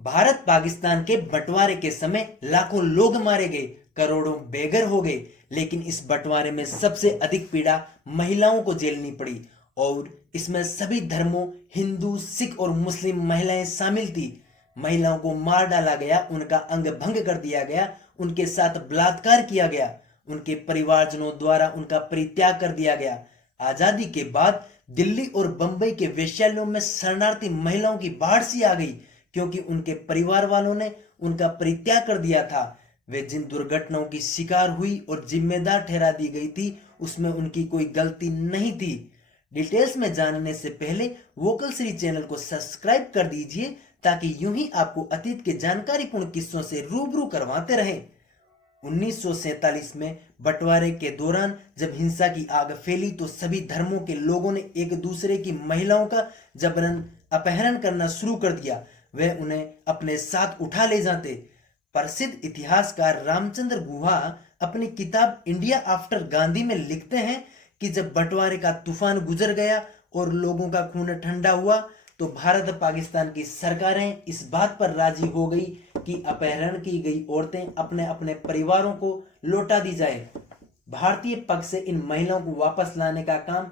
भारत पाकिस्तान के बंटवारे के समय लाखों लोग मारे गए, करोड़ों बेघर हो गए, लेकिन इस बंटवारे में सबसे अधिक पीड़ा महिलाओं को झेलनी पड़ी। और इसमें सभी धर्मों, हिंदू, सिख और मुस्लिम महिलाएं शामिल थी। महिलाओं को मार डाला गया, उनका अंग भंग कर दिया गया, उनके साथ बलात्कार किया गया, उनके परिवारजनों द्वारा उनका परित्याग कर दिया गया। आजादी के बाद दिल्ली और बंबई के वेश्यालयों में शरणार्थी महिलाओं की बाढ़ सी आ गई, क्योंकि उनके परिवार वालों ने उनका परित्याग कर दिया था। वे जिन दुर्घटनाओं की शिकार हुई और जिम्मेदार ठहरा दी गई थी, उसमें उनकी कोई गलती नहीं थी। डिटेल्स में जानने से पहले वोकल श्री चैनल को सब्सक्राइब कर दीजिए, ताकि यूं ही आपको अतीत के जानकारीपूर्ण किस्सों से रूबरू करवाते रहें। 1947 में बंटवारे के दौरान जब हिंसा की आग फैली, तो सभी धर्मों के लोगों ने एक दूसरे की महिलाओं का जबरन अपहरण करना शुरू कर दिया। वे उन्हें अपने साथ उठा ले जाते। प्रसिद्ध इतिहासकार रामचंद्र गुहा अपनी किताब इंडिया आफ्टर गांधी में लिखते हैं कि जब बंटवारे का तूफान गुजर गया और लोगों का खून ठंडा हुआ, तो भारत पाकिस्तान की सरकारें इस बात पर राजी हो गई कि अपहरण की गई औरतें अपने अपने परिवारों को लौटा दी जाए। भारतीय पक्ष से इन महिलाओं को वापस लाने का काम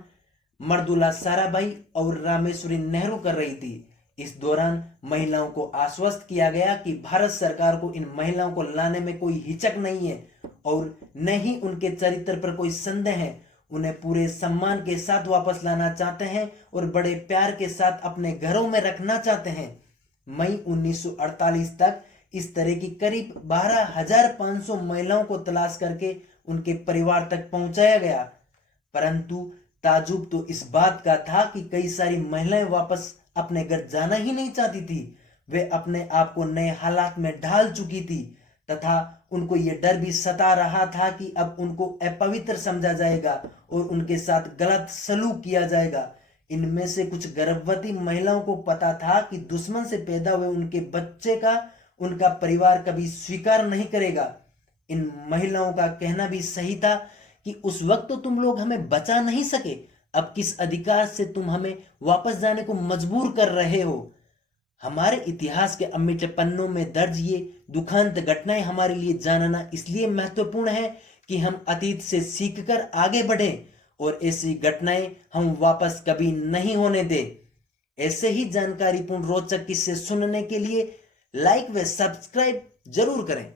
मर्दुला साराभाई और रामेश्वरी नेहरू कर रही थी। इस दौरान महिलाओं को आश्वस्त किया गया कि भारत सरकार को इन महिलाओं को लाने में कोई हिचक नहीं है और न ही उनके चरित्र पर कोई संदेह है। उन्हें पूरे सम्मान के साथ वापस लाना चाहते हैं और बड़े प्यार के साथ अपने घरों में रखना चाहते हैं। मई 1948 तक इस तरह की करीब 12,500 महिलाओं को तलाश करके उनके परिवार तक पहुंचाया गया। परंतु ताजुब तो इस बात का था कि कई सारी महिलाएं वापस अपने घर जाना ही नहीं चाहती थी। वे अपने आप को नए हालात में ढाल चुकी थी, तथा उनको यह डर भी सता रहा था कि अब उनको अपवित्र समझा जाएगा और उनके साथ गलत सलूक किया जाएगा। इनमें से कुछ गर्भवती महिलाओं को पता था कि दुश्मन से पैदा हुए उनके बच्चे का उनका परिवार कभी स्वीकार नहीं करेगा। इन महिलाओं का कहना भी सही था कि उस वक्त तो तुम लोग हमें बचा नहीं सके, अब किस अधिकार से तुम हमें वापस जाने को मजबूर कर रहे हो। हमारे इतिहास के अमिट पन्नों में दर्ज ये दुखांत घटनाएं हमारे लिए जानना इसलिए महत्वपूर्ण है कि हम अतीत से सीखकर आगे बढ़ें और ऐसी घटनाएं हम वापस कभी नहीं होने दें। ऐसे ही जानकारीपूर्ण रोचक किस्से सुनने के लिए लाइक व सब्सक्राइब जरूर करें।